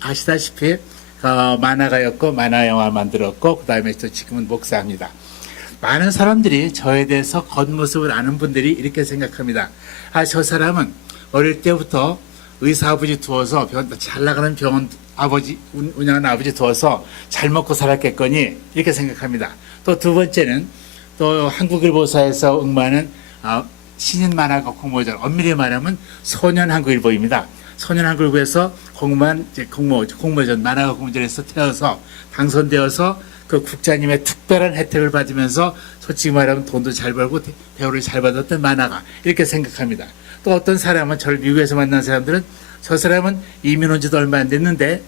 아시다시피 만화가였고 만화 영화 만들었고 그 다음에 또 지금은 목사입니다. 많은 사람들이 저에 대해서 겉모습을 아는 분들이 이렇게 생각합니다. 저 사람은 어릴 때부터 의사 아버지 두어서 잘 나가는 병원 아버지 운영하는 아버지 두어서 잘 먹고 살았겠거니 이렇게 생각합니다. 또 두 번째는 또 한국일보사에서 응모하는 신인 만화가 공모전, 엄밀히 말하면 소년한국일보입니다. 소년한국일보에서 공모전, 만화가 공모전에서 태어서 당선되어서 그 국장님의 특별한 혜택을 받으면서 솔직히 말하면 돈도 잘 벌고 배우를 잘 받았던 만화가 이렇게 생각합니다. 또 어떤 사람은 저를 미국에서 만난 사람들은 저 사람은 이민 온 지도 얼마 안 됐는데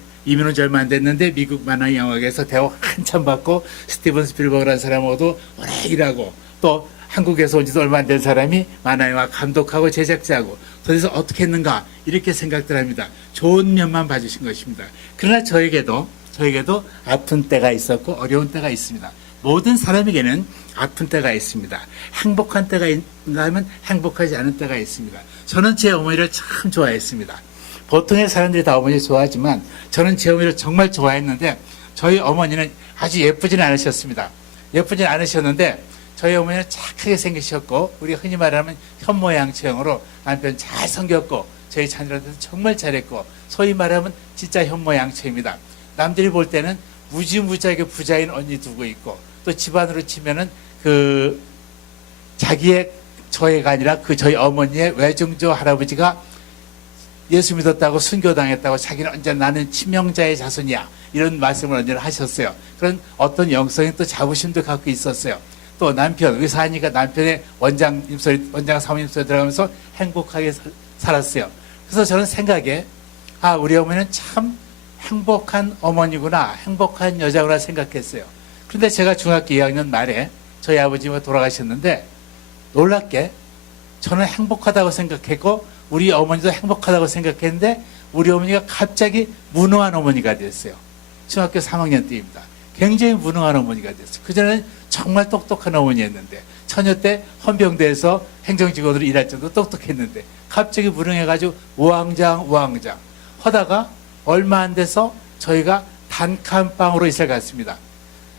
미국 만화 영화계에서 대우 한참 받고 스티븐 스필버그라는 사람하고도 오래 일하고 또 한국에서 온 지도 얼마 안 된 사람이 만화 영화 감독하고 제작자하고 도대체 어떻게 했는가 이렇게 생각들 합니다. 좋은 면만 봐주신 것입니다. 그러나 저에게도 아픈 때가 있었고 어려운 때가 있습니다. 모든 사람에게는 아픈 때가 있습니다. 행복한 때가 있다면 행복하지 않은 때가 있습니다. 저는 제 어머니를 참 좋아했습니다. 보통의 사람들이 다 어머니 좋아하지만 저는 제 어머니를 정말 좋아했는데 저희 어머니는 아주 예쁘지는 않으셨습니다. 예쁘지는 않으셨는데 저희 어머니는 착하게 생기셨고 우리 흔히 말하면 현모양처형으로 남편 잘 섬겼고 저희 자녀한테도 정말 잘했고 소위 말하면 진짜 현모양처입니다. 남들이 볼 때는 무지무지하게 부자인 언니 두고 있고 또 집안으로 치면은 자기의 저희가 아니라 저희 어머니의 외증조 할아버지가 예수 믿었다고 순교당했다고 자기는 언제나 나는 친명자의 자손이야 이런 말씀을 언제나 하셨어요. 그런 어떤 영성의 또 자부심도 갖고 있었어요. 또 남편 의사하니까 남편의 원장 사모님 소리 들어가면서 행복하게 살았어요. 그래서 저는 생각에 우리 어머니는 참 행복한 어머니구나 행복한 여자구나 생각했어요. 그런데 제가 중학교 2학년 말에 저희 아버지가 돌아가셨는데 놀랍게 저는 행복하다고 생각했고 우리 어머니도 행복하다고 생각했는데 우리 어머니가 갑자기 무능한 어머니가 됐어요. 중학교 3학년 때입니다. 굉장히 무능한 어머니가 됐어요. 그전에는 정말 똑똑한 어머니였는데 처녀 때 헌병대에서 행정직원으로 일할 정도 똑똑했는데 갑자기 무능해가지고 우왕좌왕 하다가 얼마 안 돼서 저희가 단칸방으로 이사를 갔습니다.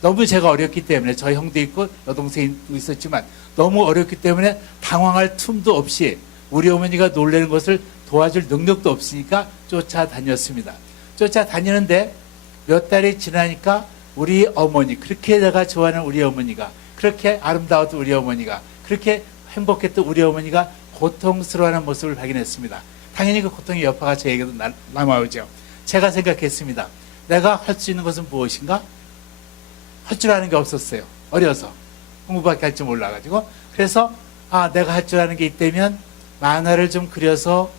너무 제가 어렸기 때문에 저희 형도 있고 여동생도 있었지만 너무 어렸기 때문에 당황할 틈도 없이 우리 어머니가 놀라는 것을 도와줄 능력도 없으니까 쫓아다녔습니다. 쫓아다니는데 몇 달이 지나니까 우리 어머니, 그렇게 내가 좋아하는 우리 어머니가, 그렇게 아름다웠던 우리 어머니가, 그렇게 행복했던 우리 어머니가 고통스러워하는 모습을 발견했습니다. 당연히 그 고통의 여파가 저에게도 남아오죠. 제가 생각했습니다. 내가 할 수 있는 것은 무엇인가? 할 줄 아는 게 없었어요. 어려서. 공부밖에 할 줄 몰라가지고. 그래서 내가 할 줄 아는 게 있다면 만화를 좀 그려서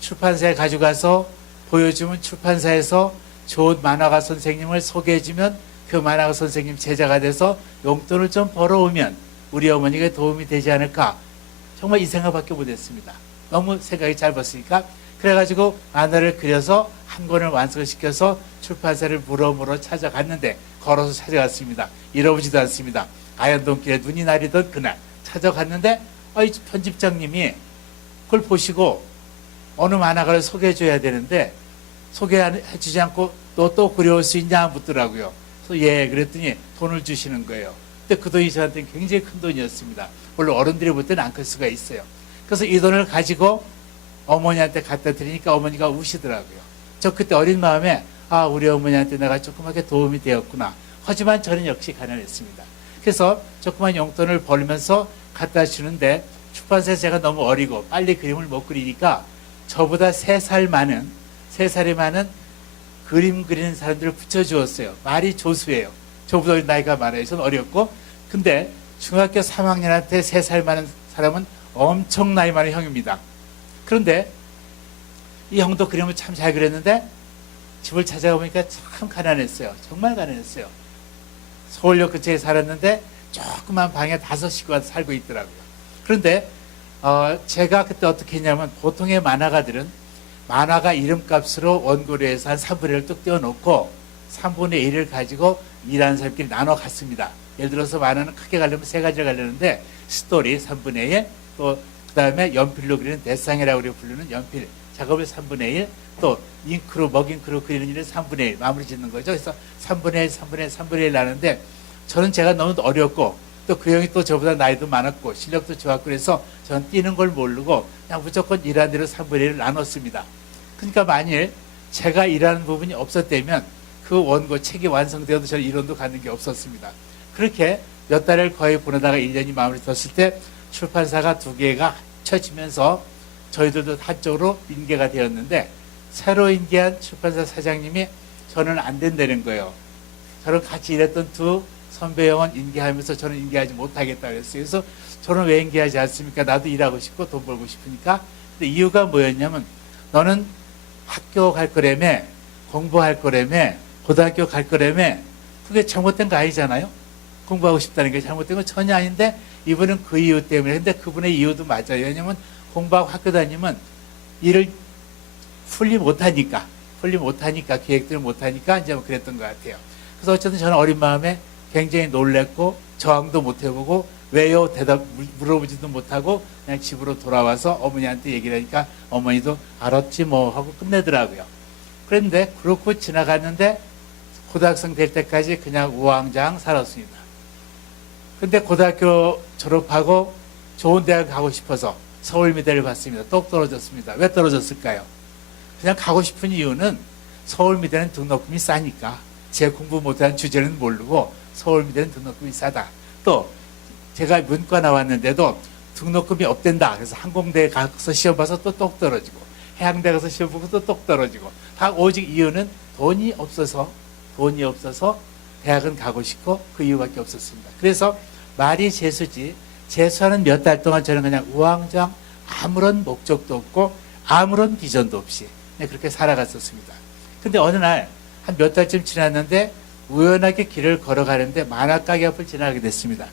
출판사에 가져가서 보여주면 출판사에서 좋은 만화가 선생님을 소개해주면 그 만화가 선생님 제자가 돼서 용돈을 좀 벌어오면 우리 어머니가 도움이 되지 않을까. 정말 이 생각밖에 못했습니다. 너무 생각이 짧았으니까. 그래가지고 만화를 그려서 한 권을 완성시켜서 출판사를 물어물어 찾아갔는데 걸어서 찾아갔습니다. 잃어보지도 않습니다. 아현동길에 눈이 내리던 그날 찾아갔는데 이 편집장님이 그걸 보시고 어느 만화가를 소개해줘야 되는데 소개해주지 않고 너 또 그려올 수 있냐 묻더라고요. 그래서 예 그랬더니 돈을 주시는 거예요. 근데 그 돈이 저한테는 굉장히 큰 돈이었습니다. 물론 어른들이 볼 때는 안 클 수가 있어요. 그래서 이 돈을 가지고 어머니한테 갖다 드리니까 어머니가 우시더라고요. 저 그때 어린 마음에 우리 어머니한테 내가 조그맣게 도움이 되었구나. 하지만 저는 역시 가난했습니다. 그래서 조그만 용돈을 벌면서 갖다 주는데 출판사에서 제가 너무 어리고 빨리 그림을 못 그리니까 저보다 3살이 많은 그림 그리는 사람들을 붙여주었어요. 말이 조수예요. 저보다 나이가 많아요. 저는 어렸고. 근데 중학교 3학년한테 3살 많은 사람은 엄청 나이 많은 형입니다. 그런데 이 형도 그림을 참 잘 그렸는데 집을 찾아가 보니까 참 가난했어요. 정말 가난했어요. 서울역 근처에 살았는데 조그만 방에 5식구가 살고 있더라고요. 그런데 제가 그때 어떻게 했냐면 보통의 만화가들은 만화가 이름값으로 원고료에서 한 3분의 1을 뚝 떼어놓고 3분의 1을 가지고 일하는 사람끼리 나눠 갔습니다. 예를 들어서 만화는 크게 가려면 3가지를 가려는데 스토리 3분의 1, 또 그 다음에 연필로 그리는 대상이라고 부르는 연필 작업의 3분의 1, 또 잉크로, 먹잉크로 그리는 일은 3분의 1 마무리 짓는 거죠. 그래서 3분의 1, 3분의 1, 3분의 1 나는데 저는 제가 너무 어렵고 또 그 형이 또 저보다 나이도 많았고 실력도 좋았고 그래서 저는 뛰는 걸 모르고 그냥 무조건 일하는 대로 3분의 1을 나눴습니다. 그러니까 만일 제가 일하는 부분이 없었다면 그 원고 책이 완성되어도 저는 이론도 갖는 게 없었습니다. 그렇게 몇 달을 거의 보내다가 1년이 마무리 됐을 때 출판사가 2개가 합쳐지면서 저희들도 한쪽으로 인계가 되었는데 새로 인계한 출판사 사장님이 저는 안 된다는 거예요. 저랑 같이 일했던 두 선배 형은 인계하면서 저는 인계하지 못하겠다 그랬어요. 그래서 저는 왜 인계하지 않습니까? 나도 일하고 싶고 돈 벌고 싶으니까. 근데 이유가 뭐였냐면 너는 학교 갈 거라며, 공부할 거라며, 고등학교 갈 거라며, 그게 잘못된 거 아니잖아요? 공부하고 싶다는 게 잘못된 건 전혀 아닌데 이분은 그 이유 때문에. 근데 그분의 이유도 맞아요. 왜냐면 공부하고 학교 다니면 일을 풀리 못하니까 계획들을 못하니까 이제 뭐 그랬던 것 같아요. 그래서 어쨌든 저는 어린 마음에 굉장히 놀랬고 저항도 못 해보고 왜요? 대답 물어보지도 못하고 그냥 집으로 돌아와서 어머니한테 얘기를 하니까 어머니도 알았지 뭐 하고 끝내더라고요. 그런데 그렇고 지나갔는데 고등학생 될 때까지 그냥 우왕좌왕 살았습니다. 근데 고등학교 졸업하고 좋은 대학 가고 싶어서 서울미대를 갔습니다. 똑 떨어졌습니다. 왜 떨어졌을까요? 그냥 가고 싶은 이유는 서울미대는 등록금이 싸니까. 제 공부 못한 주제는 모르고 서울미대는 등록금이 싸다. 또 제가 문과 나왔는데도 등록금이 없댄다. 그래서 항공대에 가서 시험 봐서 또 똑 떨어지고 해양대 가서 시험 보고 또 똑 떨어지고 다 오직 이유는 돈이 없어서 대학은 가고 싶고 그 이유밖에 없었습니다. 그래서 말이 재수지 재수하는 몇 달 동안 저는 그냥 우왕좌왕 아무런 목적도 없고 아무런 비전도 없이 그냥 그렇게 살아갔었습니다. 근데 어느 날 한 몇 달쯤 지났는데 우연하게 길을 걸어가는데 만화가게 앞을 지나가게 됐습니다.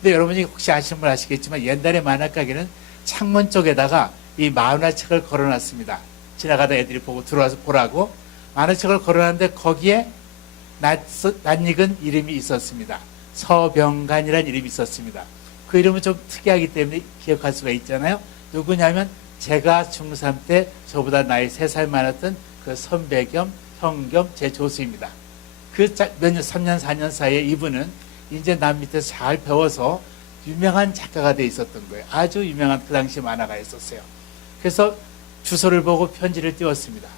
근데 여러분이 혹시 아시는 분 아시겠지만 옛날에 만화가게는 창문 쪽에다가 이 만화책을 걸어놨습니다. 지나가다 애들이 보고 들어와서 보라고 만화책을 걸어놨는데 거기에 낯익은 이름이 있었습니다. 서병간이라는 이름이 있었습니다. 그 이름은 좀 특이하기 때문에 기억할 수가 있잖아요. 누구냐면 제가 중3 때 저보다 나이 3살 많았던 그 선배 겸 형 겸 제 조수입니다. 그 몇 년, 3년, 4년 사이에 이분은 이제 남 밑에서 잘 배워서 유명한 작가가 돼 있었던 거예요. 아주 유명한 그 당시 만화가였었어요. 그래서 주소를 보고 편지를 띄웠습니다.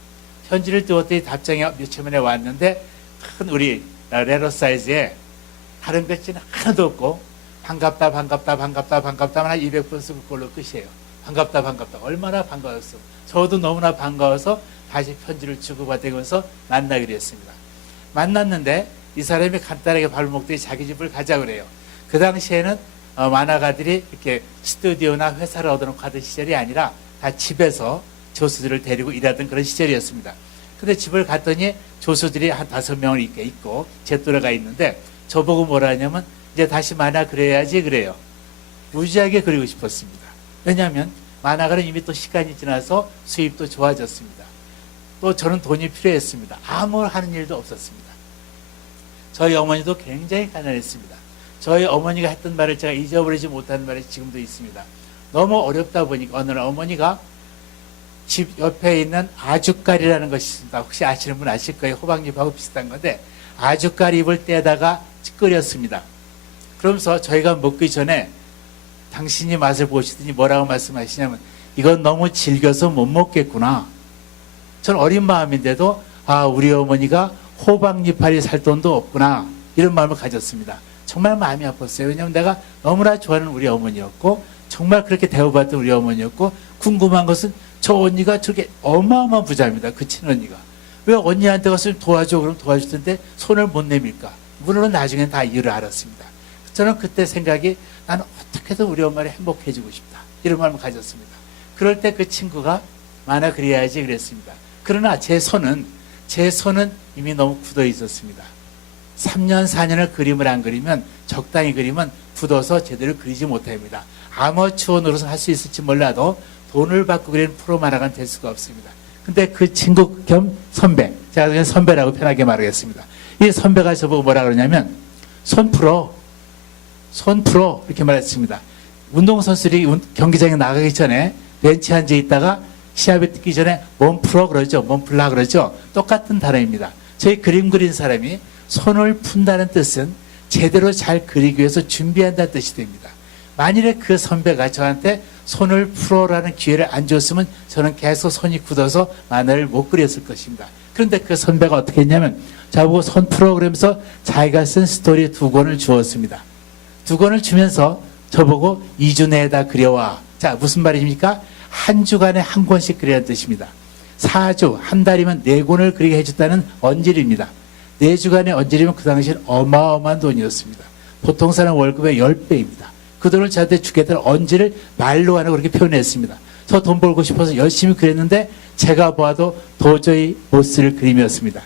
편지를 띄웠더니 답장이 며칠 만에 왔는데 큰 우리 레러 사이즈에 다른 글씨는 하나도 없고 반갑다 한 200번 쓰고 그걸로 끝이에요. 반갑다 얼마나 반가웠어. 저도 너무나 반가워서 다시 편지를 주고받으면서 만나기로 했습니다. 만났는데 이 사람이 간단하게 발목들이 자기 집을 가자 그래요. 그 당시에는 만화가들이 이렇게 스튜디오나 회사를 얻어놓고 하던 시절이 아니라 다 집에서 조수들을 데리고 일하던 그런 시절이었습니다. 근데 집을 갔더니 조수들이 한 5명을 이렇게 있고 제 또래가 있는데 저보고 뭐라 하냐면 이제 다시 만화 그려야지 그래요. 무지하게 그리고 싶었습니다. 왜냐하면 만화가는 이미 또 시간이 지나서 수입도 좋아졌습니다. 또 저는 돈이 필요했습니다. 아무 하는 일도 없었습니다. 저희 어머니도 굉장히 가난했습니다. 저희 어머니가 했던 말을 제가 잊어버리지 못하는 말이 지금도 있습니다. 너무 어렵다 보니까 어느 날 어머니가 집 옆에 있는 아주깔이라는 것이 있습니다. 혹시 아시는 분 아실 거예요. 호박잎하고 비슷한 건데 아주깔 잎을 떼다가 끓였습니다. 그러면서 저희가 먹기 전에 당신이 맛을 보시더니 뭐라고 말씀하시냐면 이건 너무 질겨서 못 먹겠구나. 전 어린 마음인데도 우리 어머니가 호박잎알이 살 돈도 없구나 이런 마음을 가졌습니다. 정말 마음이 아팠어요. 왜냐하면 내가 너무나 좋아하는 우리 어머니였고 정말 그렇게 대우받던 우리 어머니였고 궁금한 것은 저 언니가 저렇게 어마어마한 부자입니다. 그 친언니가. 왜 언니한테 가서 도와줘 그럼 도와줄 텐데 손을 못 내밀까. 물론 나중엔 다 이유를 알았습니다. 저는 그때 생각이 나는 어떻게든 우리 엄마를 행복해지고 싶다. 이런 마음을 가졌습니다. 그럴 때 그 친구가 만화 그려야지 그랬습니다. 그러나 제 손은 이미 너무 굳어 있었습니다. 3년, 4년을 그림을 안 그리면 적당히 그리면 굳어서 제대로 그리지 못합니다. 아마추어 노릇은 할 수 있을지 몰라도 돈을 받고 그리는 프로 만화가는 될 수가 없습니다. 근데 그 친구 겸 선배, 제가 그냥 선배라고 편하게 말하겠습니다. 이 선배가 저보고 뭐라 그러냐면 손 풀어 이렇게 말했습니다. 운동선수들이 경기장에 나가기 전에 벤치에 앉아 있다가 시합에 뛰기 전에 몸 풀어 그러죠. 몸 풀라 그러죠. 똑같은 단어입니다. 저희 그림 그린 사람이 손을 푼다는 뜻은 제대로 잘 그리기 위해서 준비한다는 뜻이 됩니다. 만일에 그 선배가 저한테 손을 풀어라는 기회를 안 줬으면 저는 계속 손이 굳어서 만화를 못 그렸을 것입니다. 그런데 그 선배가 어떻게 했냐면 저보고 손 풀어 그러면서 자기가 쓴 스토리 2권을 주었습니다. 2권을 주면서 저보고 2주 내에다 그려와. 자, 무슨 말입니까? 한 주간에 한 권씩 그리라는 뜻입니다. 4주, 한 달이면 4권을 그리게 해줬다는 언질입니다. 4주간의 언질이면 그 당시엔 어마어마한 돈이었습니다. 보통 사람 월급의 10배입니다. 그 돈을 저한테 주겠다는 언질을 말로 하는 그렇게 표현했습니다. 저 돈 벌고 싶어서 열심히 그렸는데 제가 보아도 도저히 못 쓸 그림이었습니다.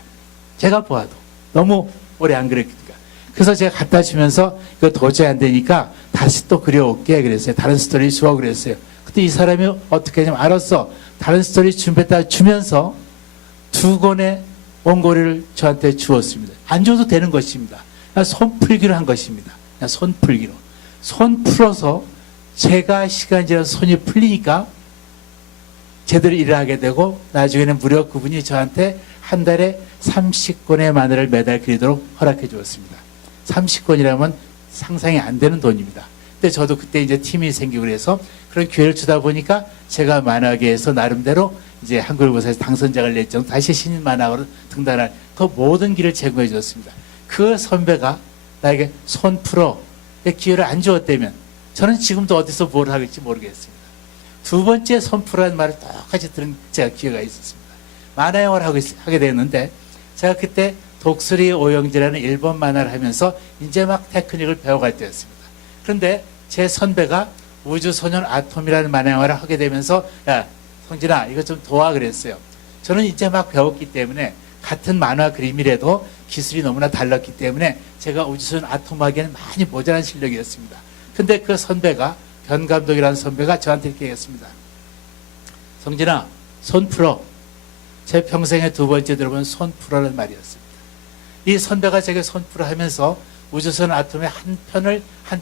제가 보아도 너무 오래 안 그렸으니까. 그래서 제가 갖다 주면서 이거 도저히 안 되니까 다시 또 그려올게 그랬어요. 다른 스토리 주워 그랬어요. 그때 이 사람이 어떻게 하냐면 알았어. 다른 스토리 준비했다 주면서 2권의 원고리를 저한테 주었습니다. 안 줘도 되는 것입니다. 그냥 손풀기로 한 것입니다. 그냥 손풀기로. 손 풀어서 제가 시간이 지나서 손이 풀리니까 제대로 일을 하게 되고 나중에는 무려 그분이 저한테 한 달에 30권의 만화를 매달 그리도록 허락해 주었습니다. 30권이라면 상상이 안 되는 돈입니다. 근데 저도 그때 이제 팀이 생기고 그래서 그런 기회를 주다 보니까 제가 만화계에서 나름대로 이제 한글보사에서 당선작을 냈죠. 다시 신인 만화가로 등단할 그 모든 길을 제공해 주었습니다. 그 선배가 나에게 손 풀어의 기회를 안 주었다면 저는 지금도 어디서 뭘 하겠지 모르겠습니다. 2번째 손 풀어라는 말을 똑같이 들은 제가 기회가 있었습니다. 만화 영화를 하게 됐는데 제가 그때 독수리 오영지라는 일본 만화를 하면서 이제 막 테크닉을 배워갈 때였습니다. 그런데 제 선배가 우주소년 아톰이라는 만화 영화를 하게 되면서 야 성진아 이거 좀 도와 그랬어요. 저는 이제 막 배웠기 때문에 같은 만화 그림이라도 기술이 너무나 달랐기 때문에 제가 우주소년 아톰 하기에는 많이 모자란 실력이었습니다. 근데 그 선배가 변 감독이라는 선배가 저한테 이렇게 했습니다. 성진아 손 풀어. 제 평생에 2번째 들어본 손 풀어라는 말이었습니다. 이 선배가 제게 손 풀어 하면서 우주선 아톰의 한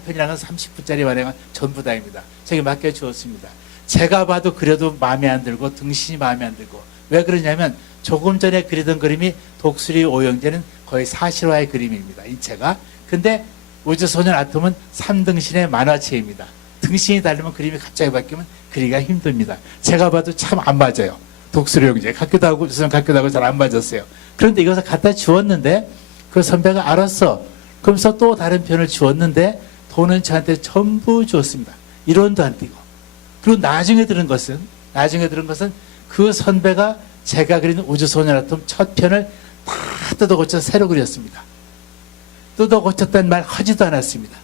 편이라는 30분짜리 만화가 전부 다입니다. 제게 맡겨주었습니다. 제가 봐도 그려도 마음에 안 들고 등신이 마음에 안 들고 왜 그러냐면 조금 전에 그리던 그림이 독수리 오영재는 거의 사실화의 그림입니다. 인체가. 근데 우주소년 아톰은 3등신의 만화체입니다. 등신이 다르면 그림이 갑자기 바뀌면 그리기가 힘듭니다. 제가 봐도 참 안 맞아요. 독수리 오영재 같기도 하고 우주소년 같기도 하고 잘 안 맞았어요. 그런데 이것을 갖다 주었는데 그 선배가 알았어. 그러면서 또 다른 편을 주었는데 돈은 저한테 전부 주었습니다. 1원도 안 띄고. 그리고 나중에 들은 것은 그 선배가 제가 그린 우주소년 아톰 첫 편을 다 뜯어 고쳐 새로 그렸습니다. 뜯어 고쳤다는 말 하지도 않았습니다.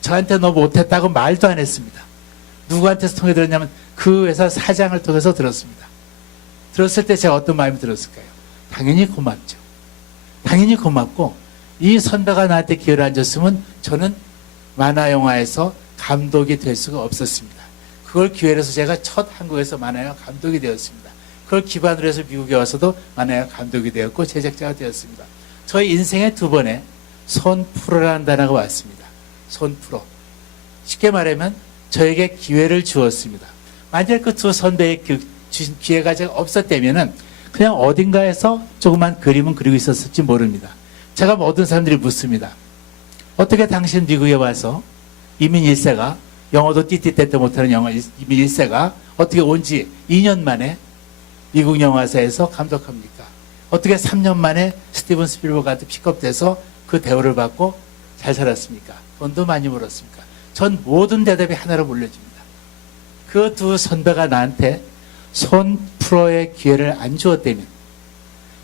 저한테 너 못했다고 말도 안 했습니다. 누구한테서 통해 들었냐면 그 회사 사장을 통해서 들었습니다. 들었을 때 제가 어떤 마음이 들었을까요? 당연히 고맙죠. 당연히 고맙고 이 선배가 나한테 기회를 안 줬으면 저는 만화 영화에서 감독이 될 수가 없었습니다. 그걸 기회로 해서 제가 첫 한국에서 만화 영화 감독이 되었습니다. 그걸 기반으로 해서 미국에 와서도 만화 영화 감독이 되었고 제작자가 되었습니다. 저희 인생의 2번에 손 풀어라는 단어가 왔습니다. 손 풀어. 쉽게 말하면 저에게 기회를 주었습니다. 만약 그 2 선배의 주신 기회가 제가 없었다면은 그냥 어딘가에서 조그만 그림은 그리고 있었을지 모릅니다. 제가 모든 사람들이 묻습니다. 어떻게 당신 미국에 와서 이민 1세가 영어도 띠띠때때 못하는 이민 1세가 어떻게 온지 2년 만에 미국 영화사에서 감독합니까? 어떻게 3년 만에 스티븐 스필버그한테 픽업돼서 그 대우를 받고 잘 살았습니까? 돈도 많이 벌었습니까? 전 모든 대답이 하나로 몰려집니다. 그 2 선배가 나한테 손 프로의 기회를 안 주었다면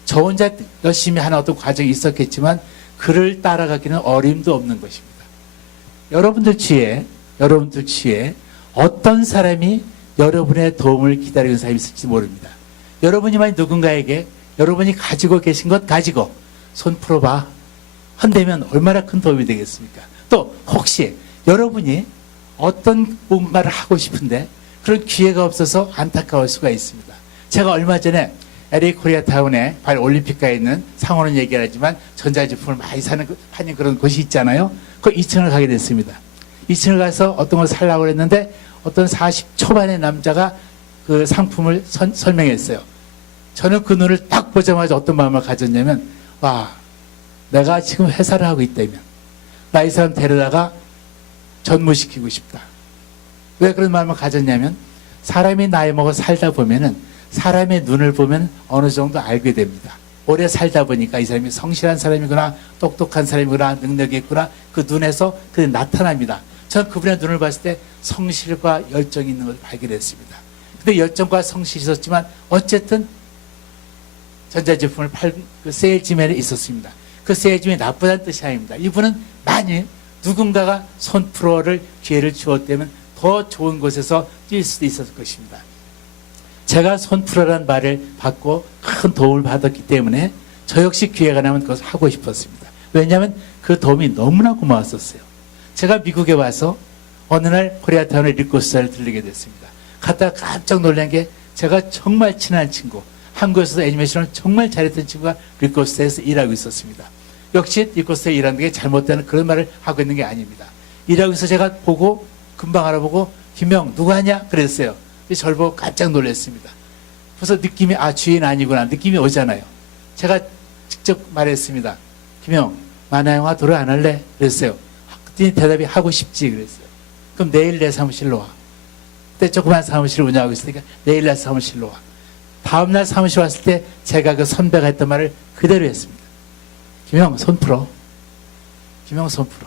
저 혼자 열심히 하는 어떤 과정이 있었겠지만 그를 따라가기는 어림도 없는 것입니다. 여러분들 주위에 어떤 사람이 여러분의 도움을 기다리는 사람이 있을지 모릅니다. 여러분이 만약 누군가에게 여러분이 가지고 계신 것 가지고 손 풀어봐 한다면 얼마나 큰 도움이 되겠습니까? 또 혹시 여러분이 어떤 뭔가를 하고 싶은데 그런 기회가 없어서 안타까울 수가 있습니다. 제가 얼마 전에 LA 코리아타운에 올림픽가에 있는 상호는 얘기를 하지만 전자제품을 많이 파는 그런 곳이 있잖아요. 그 2층을 가게 됐습니다. 2층을 가서 어떤 걸 살라고 했는데 어떤 40 초반의 남자가 그 상품을 설명했어요. 저는 그 눈을 딱 보자마자 어떤 마음을 가졌냐면, 와, 내가 지금 회사를 하고 있다면 나 이 사람 데려다가 전무시키고 싶다. 왜 그런 마음을 가졌냐면, 사람이 나이 먹어 살다 보면은 사람의 눈을 보면 어느 정도 알게 됩니다. 오래 살다 보니까 이 사람이 성실한 사람이구나, 똑똑한 사람이구나, 능력이 있구나, 그 눈에서 그게 나타납니다. 저는 그분의 눈을 봤을 때 성실과 열정이 있는 걸 발견했습니다. 근데 열정과 성실이 있었지만 어쨌든 전자제품을 팔 그 세일즈맨이 있었습니다. 그 세일즈맨이 나쁘다는 뜻이 아닙니다. 이분은 만일 누군가가 손프로를 기회를 주었다면 더 좋은 곳에서 뛸 수도 있었을 것입니다. 제가 손프로라는 말을 받고 큰 도움을 받았기 때문에 저 역시 기회가 나면 그것을 하고 싶었습니다. 왜냐하면 그 도움이 너무나 고마웠었어요. 제가 미국에 와서 어느 날 코리아타운의 리코스타를 들리게 됐습니다. 갔다가 깜짝 놀란 게, 제가 정말 친한 친구, 한국에서도 애니메이션을 정말 잘했던 친구가 리코스타에서 일하고 있었습니다. 역시 리코스타에 일하는 게 잘못되는 그런 말을 하고 있는 게 아닙니다. 일하고 있어 제가 보고 금방 알아보고, 김영 누구 하냐 그랬어요. 저를 보고 깜짝 놀랐습니다. 그래서 느낌이, 아, 주인 아니구나, 느낌이 오잖아요. 제가 직접 말했습니다. 김영, 만화영화 도를 안 할래? 그랬어요. 그랬더니 대답이, 하고 싶지 그랬어요. 그럼 내일 내 사무실로 와. 그때 조그만 사무실을 운영하고 있으니까 내일 내 사무실로 와. 다음날 사무실 왔을 때 제가 그 선배가 했던 말을 그대로 했습니다. 김영, 손 풀어. 김영, 손 풀어.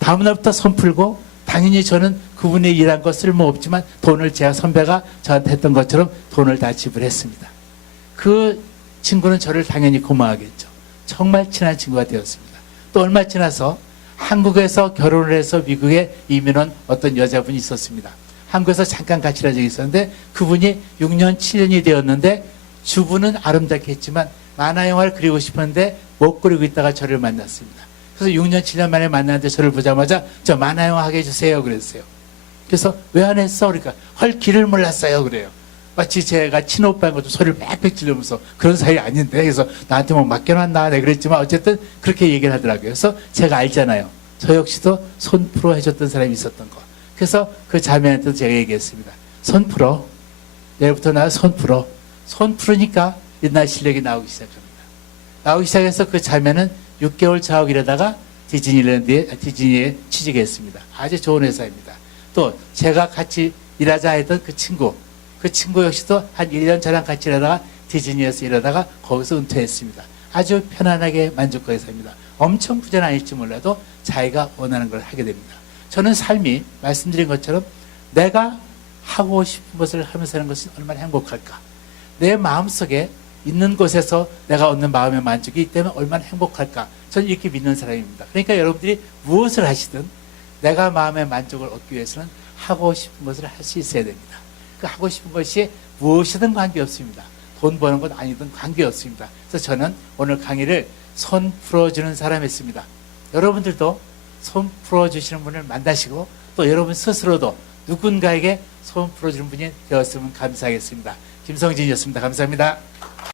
다음날부터 손 풀고, 당연히 저는 그분이 일한 거 쓸모없지만 돈을 제가 선배가 저한테 했던 것처럼 돈을 다 지불했습니다. 그 친구는 저를 당연히 고마워하겠죠. 정말 친한 친구가 되었습니다. 또 얼마 지나서 한국에서 결혼을 해서 미국에 이민 온 어떤 여자분이 있었습니다. 한국에서 잠깐 같이 일한 적이 있었는데, 그분이 6년, 7년이 되었는데 주부는 아름답게 했지만 만화 영화를 그리고 싶었는데 못 그리고 있다가 저를 만났습니다. 그래서 6년, 7년 만에 만났는데 저를 보자마자 저 만화 영화 하게 해주세요 그랬어요. 그래서 왜 안 했어? 그러니까 헐 길을 몰랐어요 그래요. 마치 제가 친오빠인 것도 소리를 빽빽 지르면서 그런 사이 아닌데, 그래서 나한테 뭐 맡겨놨나 네 그랬지만 어쨌든 그렇게 얘기를 하더라고요. 그래서 제가 알잖아요. 저 역시도 손 풀어 해줬던 사람이 있었던 거. 그래서 그 자매한테도 제가 얘기했습니다. 손 풀어. 내일부터 나 손 풀어. 손 풀으니까 옛날 실력이 나오기 시작합니다. 나오기 시작해서 그 자매는 6개월 자업 일하다가 디즈니에 취직했습니다. 아주 좋은 회사입니다. 또 제가 같이 일하자 했던 그 친구 역시도 한 1년 저랑 같이 일하다가 디즈니에서 일하다가 거기서 은퇴했습니다. 아주 편안하게 만족하게 삽니다. 엄청 부자는 아닐지 몰라도 자기가 원하는 걸 하게 됩니다. 저는 삶이 말씀드린 것처럼 내가 하고 싶은 것을 하면서 하는 것이 얼마나 행복할까. 내 마음속에 있는 곳에서 내가 얻는 마음의 만족이 있다면 얼마나 행복할까. 저는 이렇게 믿는 사람입니다. 그러니까 여러분들이 무엇을 하시든 내가 마음의 만족을 얻기 위해서는 하고 싶은 것을 할 수 있어야 됩니다. 그 하고 싶은 것이 무엇이든 관계없습니다. 돈 버는 것 아니든 관계없습니다. 그래서 저는 오늘 강의를 손 풀어주는 사람이었습니다. 여러분들도 손 풀어주시는 분을 만나시고 또 여러분 스스로도 누군가에게 손 풀어주는 분이 되었으면 감사하겠습니다. 김성진이었습니다. 감사합니다.